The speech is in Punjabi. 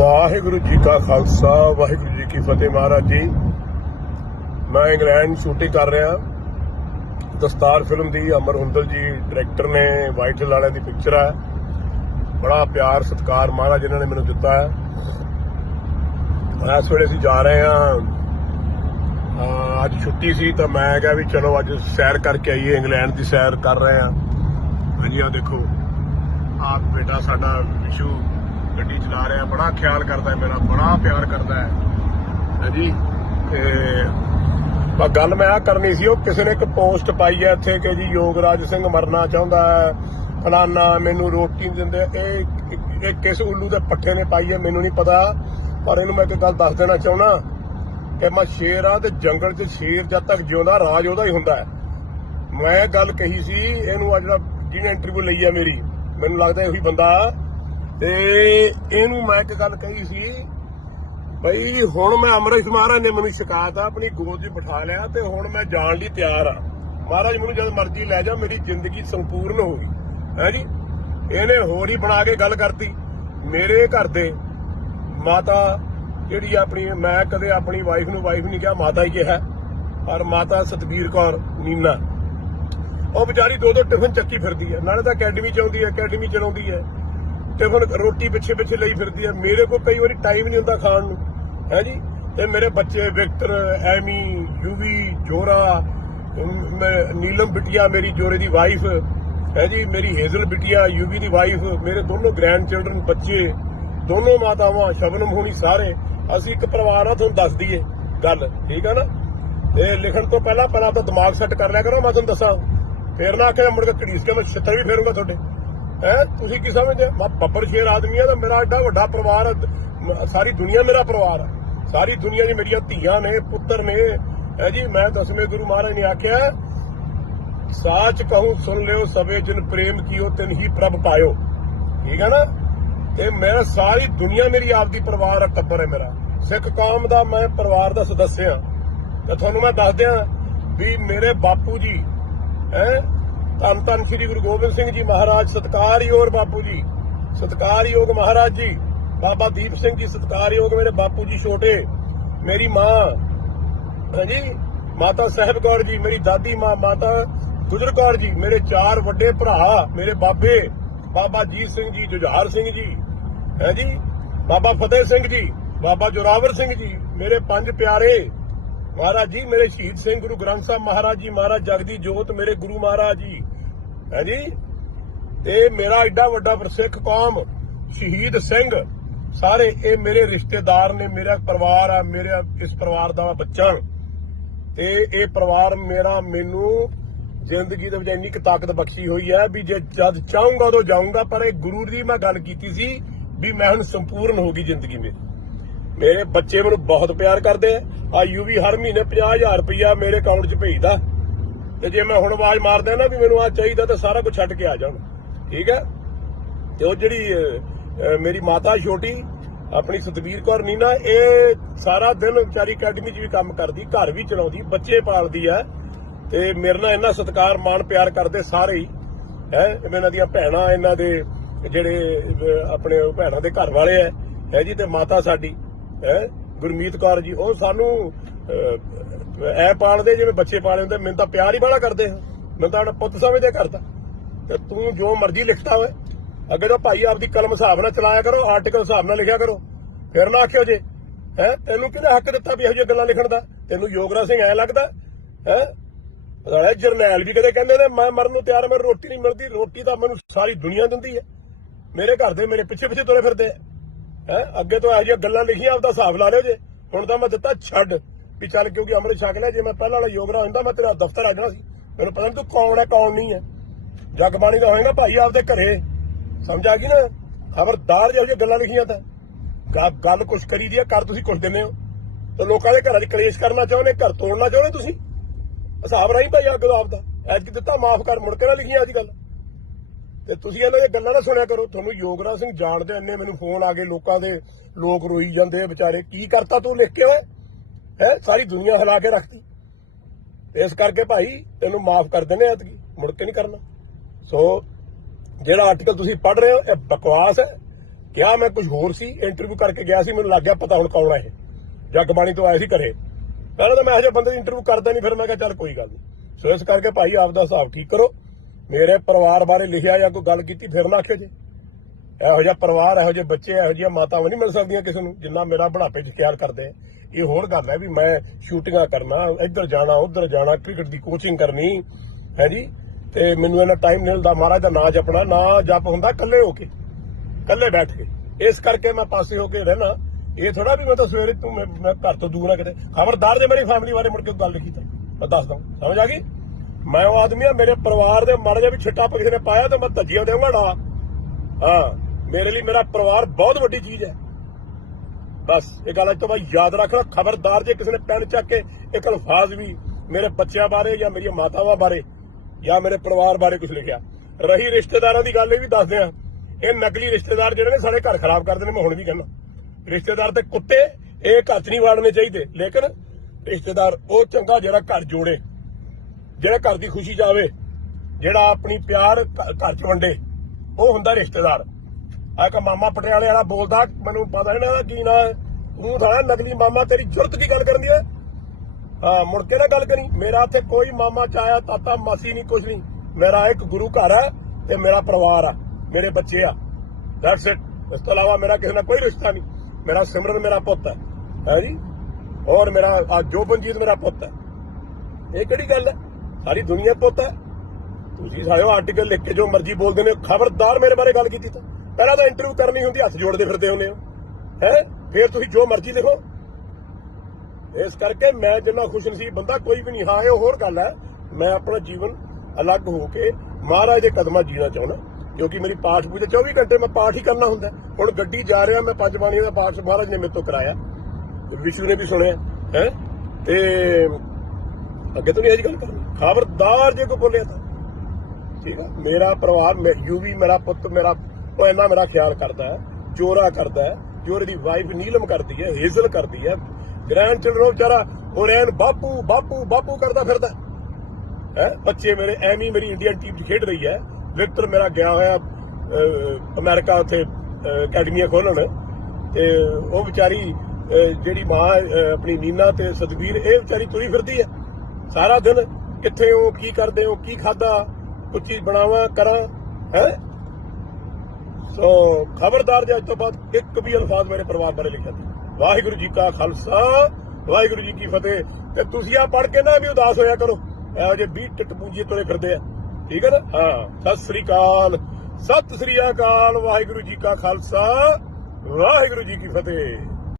ਵਾਹਿਗੁਰੂ ਜੀ ਕਾ ਖਾਲਸਾ ਵਾਹਿਗੁਰੂ ਜੀ ਕੀ ਫਤਿਹ ਮਹਾਰਾਜ ਜੀ ਮੈਂ ਇੰਗਲੈਂਡ ਸ਼ੂਟਿੰਗ ਕਰ ਰਿਹਾ ਦਸਤਾਰ ਫਿਲਮ ਦੀ ਅਮਰ ਹੁੰਦਲ ਜੀ ਡਾਇਰੈਕਟਰ ਨੇ ਵਾਈਟ ਲਾਲਿਆਂ ਦੀ ਪਿਕਚਰ ਹੈ ਬੜਾ ਪਿਆਰ ਸਤਿਕਾਰ ਮਹਾਰਾਜ ਇਹਨਾਂ ਨੇ ਮੈਨੂੰ ਦਿੱਤਾ ਹੈ ਇਸ ਵੇਲੇ ਅਸੀਂ ਜਾ ਰਹੇ ਹਾਂ ਅੱਜ ਛੁੱਟੀ ਸੀ ਤਾਂ ਮੈਂ ਕਿਹਾ ਵੀ ਚਲੋ ਅੱਜ ਸੈਰ ਕਰਕੇ ਆਈਏ ਇੰਗਲੈਂਡ ਦੀ ਸੈਰ ਕਰ ਰਹੇ ਹਾਂ ਹਾਂਜੀ ਆ ਦੇਖੋ ਆਪ ਬੇਟਾ ਸਾਡਾ ਵਿਸ਼ੂ ਗੱਡੀ ਚਲਾ ਰਿਹਾ ਬੜਾ ਖਿਆਲ ਕਰਦਾ ਮੇਰਾ ਬੜਾ ਪਿਆਰ ਕਰਦਾ ਹੈ ਜੀ ਤੇ ਬਾ ਗੱਲ ਮੈਂ ਆ ਕਰਨੀ ਸੀ ਉਹ ਕਿਸੇ ਨੇ ਇੱਕ ਪੋਸਟ ਪਾਈ ਹੈ ਇੱਥੇ ਕਿ ਜੀ ਯੋਗਰਾਜ ਸਿੰਘ ਮਰਨਾ ਚਾਹੁੰਦਾ ਹੈ ਫਲਾਨਾ ਮੈਨੂੰ ਰੋਟੀ ਨਹੀਂ ਦਿੰਦੇ ਇਹ ਇਹ ਕਿਸ ਉੱਲੂ ਦੇ ਪੱਠੇ ਨੇ ਪਾਈ ਹੈ ਮੈਨੂੰ ਨਹੀਂ ਪਤਾ ਪਰ ਇਹਨੂੰ ਮੈਂ ਇੱਕ ਗੱਲ ਦੱਸ ਦੇਣਾ ਚਾਹੁੰਦਾ ਕਿ ਮੈਂ ਸ਼ੇਰ ਆ ਤੇ ਜੰਗਲ 'ਚ ਸ਼ੇਰ ਜਦ ਤੱਕ ਜਿਉਂਦਾ ਰਾਜ ਉਹਦਾ ਹੀ ਹੁੰਦਾ ਮੈਂ ਗੱਲ ਕਹੀ ਸੀ ਇਹਨੂੰ ਆ ਜਿਹੜਾ ਜਿਹਨੇ ਇੰਟਰਵਿਊ ਲਈ ਹੈ ਮੇਰੀ ਮੈਨੂੰ ਲੱਗਦਾ ਹੀ ਬੰਦਾ ਤੇ ਇਹਨੂੰ ਮੈਂ ਇੱਕ ਗੱਲ ਕਹੀ ਸੀ ਬਈ ਹੁਣ ਮੈਂ ਅਮਰਿਤ ਮਹਾਰਾਜ ਨੇ ਮੈਨੂੰ ਸ਼ਿਕਾਇਤ ਆ ਆਪਣੀ ਗੋਦ 'ਚ ਬਿਠਾ ਲਿਆ ਤੇ ਹੁਣ ਮੈਂ ਜਾਣ ਲਈ ਤਿਆਰ ਆ ਮਹਾਰਾਜ ਮੈਨੂੰ ਜਦ ਮਰਜ਼ੀ ਲੈ ਜਾ ਮੇਰੀ ਜ਼ਿੰਦਗੀ ਸੰਪੂਰਨ ਹੋ ਗਈ ਹੈ ਜੀ ਇਹਨੇ ਹੋਰ ਹੀ ਬਣਾ ਕੇ ਗੱਲ ਕਰਤੀ ਮੇਰੇ ਘਰ ਦੇ ਮਾਤਾ ਜਿਹੜੀ ਆਪਣੀ ਮੈਂ ਕਦੇ ਆਪਣੀ ਵਾਈਫ ਨੂੰ ਵਾਈਫ ਨਹੀਂ ਕਿਹਾ ਮਾਤਾ ਹੀ ਕਿਹਾ ਔਰ ਮਾਤਾ ਸਤਵੀਰ ਕੌਰ ਨੀਨਾ ਉਹ ਵਿਚਾਰੀ ਦੋ ਦੋ ਟਿਫਨ ਚੱਕੀ ਫਿਰਦੀ ਹੈ ਨਾਲੇ ਤਾਂ ਅਕੈਡਮੀ ਚ ਆਉਂਦੀ ਹੈ ਅਕੈਡਮੀ ਚਲਾਉਂਦੀ ਹੈ ਤੇ ਹੁਣ ਰੋਟੀ ਪਿੱਛੇ ਪਿੱਛੇ ਲਈ ਫਿਰਦੀ ਆ ਮੇਰੇ ਕੋਲ ਕਈ ਵਾਰੀ ਟਾਈਮ ਨਹੀਂ ਹੁੰਦਾ ਖਾਣ ਨੂੰ ਹੈ ਜੀ ਤੇ ਮੇਰੇ ਬੱਚੇ ਵਿਕਟਰ ਐਮੀ ਯੂਵੀ ਜੋਰਾ ਨੀਲਮ ਬਿਟਿਆ ਮੇਰੀ ਜੋਰੇ ਦੀ ਵਾਈਫ ਹੈ ਜੀ ਮੇਰੀ ਹੇਜ਼ਲ ਬਿਟਿਆ ਯੂਵੀ ਦੀ ਵਾਈਫ ਮੇਰੇ ਦੋਨੋਂ ਗ੍ਰੈਂਡ ਚਿਲਡਰਨ ਬੱਚੇ ਦੋਨੋਂ ਮਾਤਾਵਾਂ ਸ਼ਬਨਮ ਹੋਣੀ ਸਾਰੇ ਅਸੀਂ ਇੱਕ ਪਰਿਵਾਰ ਆ ਤੁਹਾਨੂੰ ਦੱਸ ਦਈਏ ਗੱਲ ਠੀਕ ਆ ਨਾ ਤੇ ਲਿਖਣ ਤੋਂ ਪਹਿਲਾਂ ਪਹਿਲਾਂ ਤਾਂ ਦਿਮਾਗ ਸੈੱਟ ਕਰ ਲਿਆ ਕਰੋ ਮੈਂ ਤੁਹਾਨੂੰ ਦੱਸਾਂ ਫੇਰ ਨਾ ਕਿ ਮੁੜ ਕੇ ਘੜੀਸ ਕੇ ਮੈਂ ਛਿੱਤਰ ਵੀ ਫੇਰੂੰਗਾ ਤੁਹਾਡੇ ਹੈ ਤੁਸੀਂ ਕੀ ਸਮਝਦੇ ਮੈਂ ਬੱਬਰ ਸ਼ੇਰ ਆਦਮੀ ਆ ਤਾਂ ਮੇਰਾ ਐਡਾ ਵੱਡਾ ਪਰਿਵਾਰ ਸਾਰੀ ਦੁਨੀਆ ਮੇਰਾ ਪਰਿਵਾਰ ਆ ਸਾਰੀ ਦੁਨੀਆ ਦੀ ਮੇਰੀਆਂ ਧੀਆਂ ਨੇ ਪੁੱਤਰ ਨੇ ਹੈ ਜੀ ਮੈਂ ਦਸਵੇਂ ਗੁਰੂ ਮਹਾਰਾਜ ਨੇ ਆਖਿਆ ਸਾਚ ਕਹੂੰ ਸੁਣ ਲਿਓ ਸਵੇ ਜਿਨ ਪ੍ਰੇਮ ਕੀਓ ਤਿਨ ਹੀ ਪ੍ਰਭ ਪਾਇਓ ਠੀਕ ਹੈ ਨਾ ਤੇ ਮੈਂ ਸਾਰੀ ਦੁਨੀਆ ਮੇਰੀ ਆਪਦੀ ਪਰਿਵਾਰ ਆ ਟੱਬਰ ਹੈ ਮੇਰਾ ਸਿੱਖ ਕੌਮ ਦਾ ਮੈਂ ਪਰਿਵਾਰ ਦਾ ਸਦੱਸਿਆ ਤਾਂ ਤੁਹਾਨੂੰ ਮੈਂ ਦੱਸ ਦਿਆਂ ਵੀ ਮੇਰੇ ਬਾਪੂ ਜੀ ਹੈ ਧੰਨ ਧੰਨ ਸ੍ਰੀ ਗੁਰੂ ਗੋਬਿੰਦ ਸਿੰਘ ਜੀ ਮਹਾਰਾਜ ਸਤਕਾਰਯੋਗ ਬਾਪੂ ਜੀ ਸਤਕਾਰਯੋਗ ਮਹਾਰਾਜ ਜੀ ਬਾਬਾ ਦੀਪ ਸਿੰਘ ਜੀ ਸਤਕਾਰਯੋਗ ਮੇਰੇ ਬਾਪੂ ਜੀ ਛੋਟੇ ਮੇਰੀ ਮਾਂ ਹਾਂਜੀ ਮਾਤਾ ਸਹਿਬ ਕੌਰ ਜੀ ਮੇਰੀ ਦਾਦੀ ਮਾਂ ਮਾਤਾ ਗੁਜਰ ਕੌਰ ਜੀ ਮੇਰੇ ਚਾਰ ਵੱਡੇ ਭਰਾ ਮੇਰੇ ਬਾਬੇ ਬਾਬਾ ਜੀਤ ਸਿੰਘ ਜੀ ਜੁਝਾਰ ਸਿੰਘ ਜੀ ਹੈ ਜੀ ਬਾਬਾ ਫਤਿਹ ਸਿੰਘ ਜੀ ਬਾਬਾ ਜੋਰਾਵਰ ਸਿੰਘ ਜੀ ਮੇਰੇ ਪੰਜ ਪਿਆਰੇ ਮਹਾਰਾਜ ਜੀ ਮੇਰੇ ਸ਼ਹੀਦ ਸਿੰਘ ਗੁਰੂ ਗ੍ਰੰਥ ਸਾਹਿਬ ਮਹਾਰਾਜ ਜੀ ਮਹਾਰਾਜ ਜਗਦੀ ਜੋਤ ਮੇਰੇ ਗੁਰੂ ਮਹਾਰਾਜ ਜੀ ਹੈ ਜੀ ਤੇ ਮੇਰਾ ਐਡਾ ਵੱਡਾ ਸਿੱਖ ਕੌਮ ਸ਼ਹੀਦ ਸਿੰਘ ਸਾਰੇ ਇਹ ਮੇਰੇ ਰਿਸ਼ਤੇਦਾਰ ਨੇ ਮੇਰਾ ਪਰਿਵਾਰ ਆ ਮੇਰਾ ਇਸ ਪਰਿਵਾਰ ਦਾ ਬੱਚਾ ਤੇ ਇਹ ਪਰਿਵਾਰ ਮੇਰਾ ਮੈਨੂੰ ਜ਼ਿੰਦਗੀ ਦੇ ਵਿੱਚ ਇੰਨੀ ਕਿ ਤਾਕਤ ਬਖਸ਼ੀ ਹੋਈ ਹੈ ਵੀ ਜੇ ਜਦ ਚਾਹੂੰਗਾ ਉਦੋਂ ਜਾਊਂਗਾ ਪਰ ਇਹ ਗੁਰੂ ਦੀ ਮੈਂ ਗੱਲ ਕੀਤੀ ਸੀ ਵੀ ਮੈਂ ਹੁਣ ਸੰਪੂਰਨ ਹੋ ਗਈ ਜ਼ਿੰਦਗੀ ਮੇਰੀ ਮੇਰੇ ਬੱਚੇ ਮੈਨੂੰ ਬਹੁਤ ਪਿਆਰ ਕਰਦੇ ਆ ਆਯੂ ਵੀ ਹਰ ਮਹੀਨੇ 50000 ਰੁਪਇਆ ਮੇਰੇ ਅਕਾਊਂਟ 'ਚ ਭੇਜਦਾ ਤੇ ਜੇ ਮੈਂ ਹੁਣ ਆਵਾਜ਼ ਮਾਰਦਾ ਨਾ ਵੀ ਮੈਨੂੰ ਆ ਚਾਹੀਦਾ ਤਾਂ ਸਾਰਾ ਕੁਝ ਛੱਡ ਕੇ ਆ ਜਾਣ ਠੀਕ ਹੈ ਤੇ ਉਹ ਜਿਹੜੀ ਮੇਰੀ ਮਾਤਾ ਛੋਟੀ ਆਪਣੀ ਸਤਵੀਰ ਕੌਰ ਨੀਨਾ ਇਹ ਸਾਰਾ ਦਿਨ ਵਿਚਾਰੀ ਅਕੈਡਮੀ 'ਚ ਵੀ ਕੰਮ ਕਰਦੀ ਘਰ ਵੀ ਚਲਾਉਂਦੀ ਬੱਚੇ ਪਾਲਦੀ ਆ ਤੇ ਮੇਰੇ ਨਾਲ ਇੰਨਾ ਸਤਿਕਾਰ ਮਾਣ ਪਿਆਰ ਕਰਦੇ ਸਾਰੇ ਹੀ ਹੈ ਇਹਨਾਂ ਦੀਆਂ ਭੈਣਾਂ ਇਹਨਾਂ ਦੇ ਜਿਹੜੇ ਆਪਣੇ ਭੈਣਾਂ ਦੇ ਘਰ ਵਾਲੇ ਆ ਹੈ ਜੀ ਤੇ ਮਾਤਾ ਸਾਡੀ ਹੈ ਗੁਰਮੀਤ ਕੌਰ ਜੀ ਉਹ ਸਾਨੂੰ ਐ ਪਾਲਦੇ ਜਿਵੇਂ ਬੱਚੇ ਪਾਲੇ ਹੁੰਦੇ ਮੈਨੂੰ ਤਾਂ ਪਿਆਰ ਹੀ ਬੜਾ ਕਰਦੇ ਹਾਂ ਮੈਂ ਤਾਂ ਆਪਣਾ ਪੁੱਤ ਸਮਝਦੇ ਕਰਦਾ ਤੇ ਤੂੰ ਜੋ ਮਰਜ਼ੀ ਲਿਖਦਾ ਹੋਵੇ ਅੱਗੇ ਤਾਂ ਭਾਈ ਆਪਦੀ ਕਲਮ ਹਿਸਾਬ ਨਾਲ ਚਲਾਇਆ ਕਰੋ ਆਰਟੀਕਲ ਹਿਸਾਬ ਨਾਲ ਲਿਖਿਆ ਕਰੋ ਫਿਰ ਨਾ ਆਖਿਓ ਜੇ ਹੈ ਤੈਨੂੰ ਕਿਹਦਾ ਹੱਕ ਦਿੱਤਾ ਵੀ ਇਹੋ ਜਿਹੀਆਂ ਗੱਲਾਂ ਲਿਖਣ ਦਾ ਤੈਨੂੰ ਯੋਗਰਾ ਸਿੰਘ ਐ ਲੱਗਦਾ ਹੈ ਅਰੇ ਜਰਨੈਲ ਵੀ ਕਦੇ ਕਹਿੰਦੇ ਨੇ ਮੈਂ ਮਰਨ ਨੂੰ ਤਿਆਰ ਮੈਨੂੰ ਰੋਟੀ ਨਹੀਂ ਮਿਲਦੀ ਰੋਟੀ ਤਾਂ ਮੈਨੂੰ ਸਾਰੀ ਦੁਨੀਆ ਦਿੰਦੀ ਹੈ ਮੇਰੇ ਘਰ ਦੇ ਮੇਰੇ ਪਿੱਛੇ ਪਿੱਛੇ ਤੁਰੇ ਫਿਰਦੇ ਹੈ ਅੱਗੇ ਤੋਂ ਇਹੋ ਜਿਹੀਆਂ ਗੱਲਾਂ ਲਿਖੀਆਂ ਆਪਦਾ ਹਿਸਾਬ ਲਾ ਲਿਓ ਜੇ ਹੁਣ ਤਾਂ ਮੈਂ ਦਿੱਤਾ ਛੱਡ ਵੀ ਚੱਲ ਕਿਉਂਕਿ ਅਮਰਿਤ ਛਕ ਲਿਆ ਜੇ ਮੈਂ ਪਹਿਲਾਂ ਵਾਲਾ ਯੋਗਰਾ ਹੁੰਦਾ ਮੈਂ ਤੇਰਾ ਦਫ਼ਤਰ ਆ ਜਾਣਾ ਸੀ ਮੈਨੂੰ ਪਤਾ ਨਹੀਂ ਤੂੰ ਕੌਣ ਹੈ ਕੌਣ ਨਹੀਂ ਹੈ ਜਗਬਾਣੀ ਦਾ ਹੋਏਗਾ ਭਾਈ ਆਪਦੇ ਘਰੇ ਸਮਝ ਆ ਗਈ ਨਾ ਖਬਰਦਾਰ ਜਿਹੜੀ ਗੱਲਾਂ ਲਿਖੀਆਂ ਤਾਂ ਗੱਲ ਕੁਛ ਕਰੀ ਦੀ ਆ ਕਰ ਤੁਸੀਂ ਕੁਛ ਦਿੰਦੇ ਹੋ ਤੇ ਲੋਕਾਂ ਦੇ ਘਰਾਂ 'ਚ ਕਲੇਸ਼ ਕਰਨਾ ਚਾਹੁੰਦੇ ਘਰ ਤੋੜਨਾ ਚਾਹੁੰਦੇ ਤੁਸੀਂ ਹਿਸਾਬ ਨਹੀਂ ਭਾਈ ਅੱਗ ਦਾ ਐਤ ਕਿ ਦਿੱਤਾ ਮਾਫ ਕਰ ਮੁੜ ਕੇ ਨਾ ਲਿਖੀਆਂ ਅੱਜ ਗੱਲ ਤੇ ਤੁਸੀਂ ਇਹਨਾਂ ਦੀਆਂ ਗੱਲਾਂ ਨਾ ਸੁਣਿਆ ਕਰੋ ਤੁਹਾਨੂੰ ਯੋਗਰਾ ਸਿੰਘ ਜਾਣਦੇ ਐਨੇ ਮੈਨੂੰ ਫੋਨ ਆ ਗਏ ਲੋਕਾਂ ਦੇ ਲੋਕ ਰੋਈ ਜਾਂਦੇ ਵਿਚਾਰੇ ਕੀ ਕਰਤਾ ਤੂੰ ਲਿਖ ਕੇ ਓਏ ਹੈ ਸਾਰੀ ਦੁਨੀਆ ਹਿਲਾ ਕੇ ਰੱਖਤੀ ਇਸ ਕਰਕੇ ਭਾਈ ਤੈਨੂੰ ਮਾਫ ਕਰ ਦਿੰਦੇ ਆ ਮੁੜ ਕੇ ਨਹੀਂ ਕਰਨਾ ਸੋ ਜਿਹੜਾ ਆਰਟੀਕਲ ਤੁਸੀਂ ਪੜ੍ਹ ਰਹੇ ਹੋ ਇਹ ਬਕਵਾਸ ਹੈ ਕਿਹਾ ਮੈਂ ਕੁਝ ਹੋਰ ਸੀ ਇੰਟਰਵਿਊ ਕਰਕੇ ਗਿਆ ਸੀ ਮੈਨੂੰ ਲੱਗਿਆ ਪਤਾ ਹੁਣ ਕੌਣ ਹੈ ਇਹ ਜਗਬਾਣੀ ਤੋਂ ਆਇਆ ਸੀ ਘਰੇ ਪਹਿਲਾਂ ਤਾਂ ਮੈਂ ਇਹੋ ਜਿਹੇ ਬੰਦੇ ਦੀ ਇੰਟਰਵਿਊ ਕਰਦਾ ਨਹੀਂ ਫਿਰ ਮੈਂ ਕਿਹਾ ਚੱਲ ਕੋਈ ਗੱਲ ਨਹੀਂ ਸੋ ਇਸ ਕਰਕੇ ਭਾਈ ਆਪ ਦਾ ਹਿਸਾਬ ਠੀਕ ਕਰੋ ਮੇਰੇ ਪਰਿਵਾਰ ਬਾਰੇ ਲਿਖਿਆ ਜਾਂ ਕੋਈ ਗੱਲ ਕੀਤੀ ਫਿਰ ਨਾ ਆਖਿਓ ਜੀ ਇਹੋ ਜਿਹਾ ਪਰਿਵਾਰ ਇਹੋ ਜਿਹੇ ਬੱਚੇ ਇਹੋ ਜਿਹੀਆਂ ਮਾਤਾਵਾਂ ਨਹੀਂ ਮਿਲ ਸਕਦੀਆਂ ਕਿਸੇ ਨੂੰ ਜਿੰਨਾ ਮੇਰਾ ਬੁਢਾਪੇ 'ਚ ਖਿਆਲ ਕਰਦੇ ਆ ਇਹ ਹੋਰ ਗੱਲ ਹੈ ਵੀ ਮੈਂ ਸ਼ੂਟਿੰਗਾਂ ਕਰਨਾ ਇੱਧਰ ਜਾਣਾ ਉੱਧਰ ਜਾਣਾ ਕ੍ਰਿਕਟ ਦੀ ਕੋਚਿੰਗ ਕਰਨੀ ਹੈ ਜੀ ਤੇ ਮੈਨੂੰ ਇਹਨਾਂ ਟਾਈਮ ਨਹੀਂ ਹੁੰਦਾ ਮਹਾਰਾਜ ਦਾ ਨਾਮ ਜਪਣਾ ਨਾ ਜਪ ਹੁੰਦਾ ਇਕੱਲੇ ਹੋ ਕੇ ਇਕੱਲੇ ਬੈਠ ਕੇ ਇਸ ਕਰਕੇ ਮੈਂ ਪਾਸੇ ਹੋ ਕੇ ਰਹਿਣਾ ਇਹ ਥੋੜਾ ਵੀ ਮੈਂ ਤਾਂ ਸਵੇਰੇ ਤੂੰ ਮੈਂ ਘਰ ਤੋਂ ਦੂਰ ਆ ਕਿਤੇ ਖਬਰਦਾਰ ਜੇ ਮੇਰੀ ਫੈਮਿਲੀ ਬਾਰੇ ਮੁੜ ਕੇ ਗੱਲ ਨਹੀਂ ਕੀਤਾ ਮੈਂ ਦੱਸਦਾ ਸਮਝ ਆ ਗਈ ਮੈਂ ਉਹ ਆਦਮੀ ਆ ਮੇਰੇ ਪਰਿਵਾਰ ਦੇ ਮੜ ਜੇ ਵੀ ਛਿੱਟਾ ਕਿਸੇ ਨੇ ਪਾਇਆ ਤਾਂ ਮੈਂ ਧੱਜੀਆਂ ਦੇਵਾਂਗਾ ਹਾਂ ਮੇਰੇ ਲਈ ਮੇਰਾ ਪਰਿਵਾਰ ਬਹੁਤ ਵੱਡੀ ਚੀਜ਼ ਹੈ ਬਸ ਇਹ ਗੱਲ ਅੱਜ ਤੋਂ ਬਾਅਦ ਯਾਦ ਰੱਖਣਾ ਖਬਰਦਾਰ ਜੇ ਕਿਸੇ ਨੇ ਪੈਨ ਚੱਕ ਕੇ ਇੱਕ ਅਲਫਾਜ਼ ਵੀ ਮੇਰੇ ਬੱਚਿਆਂ ਬਾਰੇ ਜਾਂ ਮੇਰੀਆਂ ਮਾਤਾਵਾਂ ਬਾਰੇ ਜਾਂ ਮੇਰੇ ਪਰਿਵਾਰ ਬਾਰੇ ਕੁਝ ਲਿਖਿਆ ਰਹੀ ਰਿਸ਼ਤੇਦਾਰਾਂ ਦੀ ਗੱਲ ਇਹ ਵੀ ਦੱਸ ਦਿਆਂ ਇਹ ਨਕਲੀ ਰਿਸ਼ਤੇਦਾਰ ਜਿਹੜੇ ਨੇ ਸਾਡੇ ਘਰ ਖਰਾਬ ਕਰਦੇ ਨੇ ਮੈਂ ਹੁਣ ਵੀ ਕਹਿੰਦਾ ਰਿਸ਼ਤੇਦਾਰ ਤੇ ਕੁੱਤੇ ਇਹ ਘਰ 'ਚ ਨਹੀਂ ਵੜਨੇ ਚਾਹੀਦੇ ਲੇਕਿਨ ਰਿਸ਼ਤੇਦਾਰ ਉਹ ਚੰਗਾ ਜਿਹੜਾ ਘਰ ਜੋੜੇ ਜਿਹੜਾ ਘਰ ਦੀ ਖੁਸ਼ੀ ਜਾਵੇ ਜਿਹੜਾ ਆਪਣੀ ਪਿਆਰ ਘਰ 'ਚ ਵੰਡੇ ਉਹ ਹੁੰਦਾ ਰਿਸ਼ਤੇਦਾਰ ਆ ਕਾ ਮਾਮਾ ਪਟਿਆਲੇ ਵਾਲਾ ਬੋਲਦਾ ਮੈਨੂੰ ਪਤਾ ਨਹੀਂ ਇਹਦਾ ਕੀ ਨਾ ਹੈ ਤੂੰ ਥਾਣਾ ਨਕਲੀ ਮਾਮਾ ਤੇਰੀ ਜੁਰਤ ਕੀ ਗੱਲ ਕਰਦੀ ਦੀ ਹੈ ਹਾਂ ਮੁੜ ਕੇ ਨਾ ਗੱਲ ਕਰੀ ਮੇਰਾ ਇੱਥੇ ਕੋਈ ਮਾਮਾ ਚਾਇਆ ਤਾਤਾ ਮਾਸੀ ਨਹੀਂ ਕੁਝ ਨਹੀਂ ਮੇਰਾ ਇੱਕ ਗੁਰੂ ਘਰ ਹੈ ਤੇ ਮੇਰਾ ਪਰਿਵਾਰ ਆ ਮੇਰੇ ਬੱਚੇ ਆ ਦੈਟਸ ਇਟ ਇਸ ਤੋਂ ਇਲਾਵਾ ਮੇਰਾ ਕਿਸੇ ਨਾਲ ਕੋਈ ਰਿਸ਼ਤਾ ਨਹੀਂ ਮੇਰਾ ਸਿਮਰਨ ਮੇਰਾ ਪੁੱਤ ਹੈ ਹੈ ਜੀ ਔਰ ਮੇਰਾ ਜੋਬਨਜੀਤ ਮੇਰਾ ਪੁੱਤ ਹੈ ਇਹ ਕਿਹੜੀ ਗੱਲ ਹੈ ਸਾਰੀ ਦੁਨੀਆ ਪੁੱਤ ਹੈ ਤੁਸੀਂ ਸਾਰੇ ਆਰਟੀਕਲ ਲਿਖ ਕੇ ਜੋ ਮਰਜ਼ੀ ਬੋਲਦੇ ਨੇ ਖਬਰਦਾਰ ਮੇਰੇ ਬਾਰੇ ਗੱਲ ਕੀਤੀ ਤਾਂ ਪਹਿਲਾਂ ਤਾਂ ਇੰਟਰਵਿਊ ਕਰਨੀ ਹੁੰਦੀ ਹੱਥ ਜੋੜਦੇ ਫਿਰਦੇ ਹੁੰਦੇ ਹੋ ਹੈ ਫਿਰ ਤੁਸੀਂ ਜੋ ਮਰਜ਼ੀ ਲਿਖੋ ਇਸ ਕਰਕੇ ਮੈਂ ਜਿੰਨਾ ਖੁਸ਼ ਨਸੀਬ ਬੰਦਾ ਕੋਈ ਵੀ ਨਹੀਂ ਹਾਂ ਇਹ ਹੋਰ ਗੱਲ ਹੈ ਮੈਂ ਆਪਣਾ ਜੀਵਨ ਅਲੱਗ ਹੋ ਕੇ ਮਹਾਰਾਜ ਦੇ ਕਦਮਾਂ ਜੀਣਾ ਚਾਹੁੰਦਾ ਕਿਉਂਕਿ ਮੇਰੀ ਪਾਠ ਪੂਜਾ 24 ਘੰਟੇ ਮੈਂ ਪਾਠ ਹੀ ਕਰਨਾ ਹੁੰਦਾ ਹੁਣ ਗੱਡੀ ਜਾ ਰਿਹਾ ਮੈਂ ਪੰਜ ਬਾਣੀਆਂ ਦਾ ਪਾਠ ਮਹਾਰਾਜ ਨੇ ਮੇਰੇ ਤੋਂ ਕਰਾਇਆ ਵਿਸ਼ੂ ਨੇ ਵੀ ਸੁਣਿਆ ਹੈ ਤੇ ਅੱਗੇ ਤੋਂ ਨਹੀਂ ਅਜੀ ਗੱਲ ਕਰਨੀ ਖਬਰਦਾਰ ਜੇ ਕੋ ਬੋਲਿਆ ਤਾਂ ਠੀਕ ਹੈ ਮੇਰਾ ਪਰਿਵਾਰ ਵੀ ਮੇਰਾ ਪੁੱਤ ਮੇਰਾ ਉਹ ਇੰਨਾ ਮੇਰਾ ਖਿਆਲ ਕਰਦਾ ਹੈ ਚੋਰਾ ਕਰਦਾ ਹੈ ਚੋਰ ਦੀ ਵਾਈਫ ਨੀਲਮ ਕਰਦੀ ਹੈ ਹੇਜ਼ਲ ਕਰਦੀ ਹੈ ਗ੍ਰੈਂਡ ਚਿਲਡਰਨ ਉਹ ਵਿਚਾਰਾ ਹੁਰੈਨ ਬਾਪੂ ਬਾਪੂ ਬਾਪੂ ਕਰਦਾ ਫਿਰਦਾ ਹੈ ਬੱਚੇ ਮੇਰੇ ਐਵੇਂ ਮੇਰੀ ਇੰਡੀਅਨ ਟੀਮ 'ਚ ਖੇਡ ਰਹੀ ਹੈ ਵਿਕਟਰ ਮੇਰਾ ਗਿਆ ਹੋਇਆ ਅਮਰੀਕਾ ਉੱਥੇ ਅਕੈਡਮੀਆਂ ਖੋਲਣ ਤੇ ਉਹ ਵਿਚਾਰੀ ਜਿਹੜੀ ਮਾਂ ਆਪਣੀ ਨੀਨਾ ਤੇ ਸਤਵੀਰ ਇਹ ਵਿਚਾਰੀ ਤੁਰੀ ਫਿਰਦੀ ਹੈ ਸਾਰਾ ਦਿਨ ਕਿੱਥੇ ਹੋ ਕੀ ਕਰਦੇ ਹੋ ਕੀ ਖਾਦਾ ਕੁਝ ਬਣਾਵਾ ਕਰਾਂ ਹੈ ਸੋ ਖਬਰਦਾਰ ਜੇ ਅੱਜ ਤੋਂ ਬਾਅਦ ਇੱਕ ਵੀ ਅਲਫਾਜ਼ ਮੇਰੇ ਪਰਿਵਾਰ ਬਾਰੇ ਲਿਖਿਆ ਸੀ ਵਾਹਿਗੁਰੂ ਜੀ ਕਾ ਖਾਲਸਾ ਵਾਹਿਗੁਰੂ ਜੀ ਕੀ ਫਤਿਹ ਤੇ ਤੁਸੀਂ ਆ ਪੜ ਕੇ ਨਾ ਵੀ ਉਦਾਸ ਹੋਇਆ ਕਰੋ ਇਹੋ ਜੇ 20 ਟਟਪੂਜੀ ਤੋਰੇ ਫਿਰਦੇ ਆ ਠੀਕ ਹੈ ਨਾ ਹਾਂ ਸਤਿ ਸ੍ਰੀ ਅਕਾਲ ਸਤਿ ਸ੍ਰੀ ਅਕਾਲ ਵਾਹਿਗੁਰੂ ਜੀ ਕਾ ਖਾਲਸਾ ਵਾਹਿਗੁਰੂ ਜੀ ਕੀ ਫਤਿਹ